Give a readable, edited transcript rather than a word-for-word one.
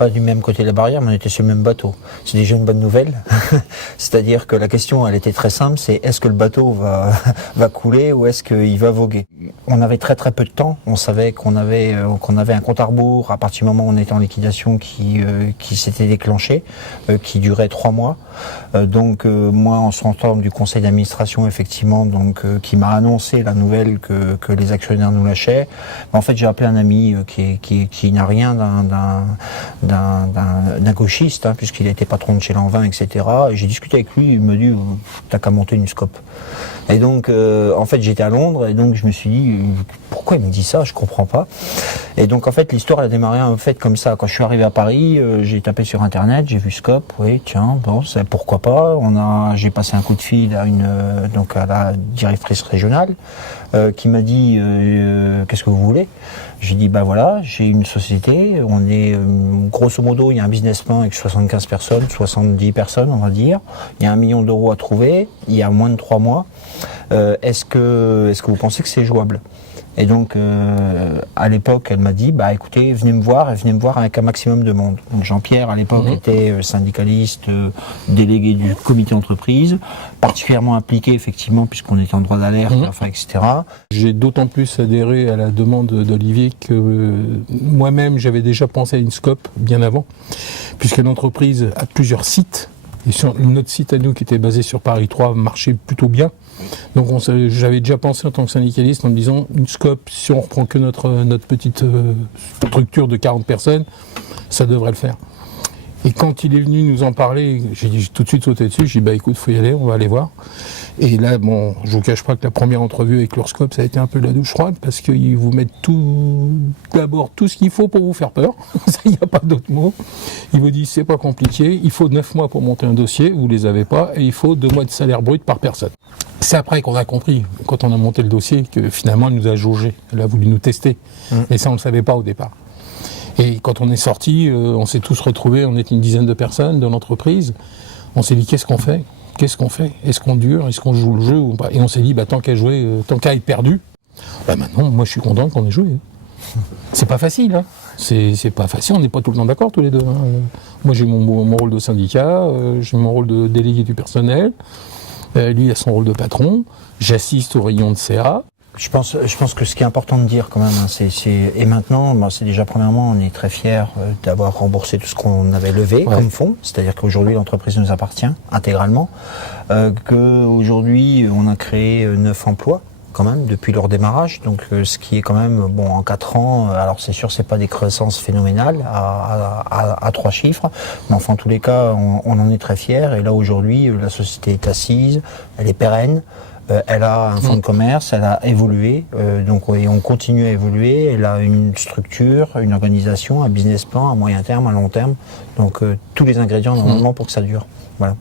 pas du même côté de la barrière, mais on était sur le même bateau. C'est déjà une bonne nouvelle. C'est-à-dire que la question, elle était très simple, c'est est-ce que le bateau va couler ou est-ce qu'il va voguer? On avait très très peu de temps. On savait qu'on avait un compte à rebours à partir du moment où on était en liquidation qui s'était déclenché, qui durait 3 mois. Donc moi, en sortant du conseil d'administration, effectivement, donc qui m'a annoncé la nouvelle que les actionnaires nous lâchaient, en fait, j'ai appelé un ami qui n'a rien d'un gauchiste, hein, puisqu'il était patron de chez Lanvin, etc. Et j'ai discuté avec lui, il me dit t'as qu'à monter une SCOP. Et donc, en fait, j'étais à Londres, et donc je me suis dit pourquoi il me dit ça, je comprends pas. Et donc, en fait, l'histoire a démarré en fait comme ça. Quand je suis arrivé à Paris, j'ai tapé sur Internet, j'ai vu SCOP, oui, tiens, bon, pourquoi pas. J'ai passé un coup de fil à la directrice régionale, qui m'a dit qu'est-ce que vous voulez? J'ai dit voilà, j'ai une société, on est grosso modo, il y a un business plan avec 75 personnes, 70 personnes on va dire, il y a 1 million d'euros à trouver, il y a moins de 3 mois, est-ce que vous pensez que c'est jouable? Et donc à l'époque elle m'a dit écoutez, venez me voir avec un maximum de monde. Donc Jean-Pierre à l'époque était syndicaliste, délégué du comité entreprise, particulièrement impliqué effectivement puisqu'on était en droit d'alerte, etc. J'ai d'autant plus adhéré à la demande d'Olivier que moi-même j'avais déjà pensé à une SCOP bien avant, puisque l'entreprise a plusieurs sites. Et sur notre site à nous qui était basé sur Paris 3 marchait plutôt bien. Donc j'avais déjà pensé en tant que syndicaliste en me disant une SCOP, si on reprend que notre petite structure de 40 personnes, ça devrait le faire. Et quand il est venu nous en parler, j'ai tout de suite sauté dessus, j'ai dit écoute, faut y aller, on va aller voir. Et là, je vous cache pas que la première entrevue avec leur SCOP, ça a été un peu la douche froide, parce qu'ils vous mettent d'abord tout ce qu'il faut pour vous faire peur. Il n'y a pas d'autre mot. Ils vous disent c'est pas compliqué, il faut 9 mois pour monter un dossier, vous les avez pas, et il faut 2 mois de salaire brut par personne. C'est après qu'on a compris, quand on a monté le dossier, que finalement elle nous a jaugé, elle a voulu nous tester. Et ça on ne le savait pas au départ. Et quand on est sorti, on s'est tous retrouvés, on était une dizaine de personnes de l'entreprise, on s'est dit qu'est-ce qu'on fait? Est-ce qu'on dure? Est-ce qu'on joue le jeu ou pas? Et on s'est dit tant qu'à jouer, tant qu'à être perdu, maintenant moi je suis content qu'on ait joué. C'est pas facile, hein. C'est pas facile, on n'est pas tout le temps d'accord tous les deux. Hein. Moi j'ai mon rôle de syndicat, j'ai mon rôle de délégué du personnel, lui a son rôle de patron, j'assiste aux réunions de CA. Je pense que ce qui est important de dire quand même, et maintenant, c'est déjà premièrement, on est très fiers d'avoir remboursé tout ce qu'on avait levé comme fonds, c'est-à-dire qu'aujourd'hui l'entreprise nous appartient intégralement, qu'aujourd'hui on a créé 9 emplois quand même depuis leur démarrage, donc ce qui est quand même en 4 ans, alors c'est sûr c'est pas des croissances phénoménales à 3 chiffres, mais enfin en tous les cas on en est très fiers, et là aujourd'hui la société est assise, elle est pérenne. Elle a un fonds de commerce, elle a évolué, et on continue à évoluer. Elle a une structure, une organisation, un business plan à moyen terme, à long terme. Donc tous les ingrédients normalement pour que ça dure. Voilà.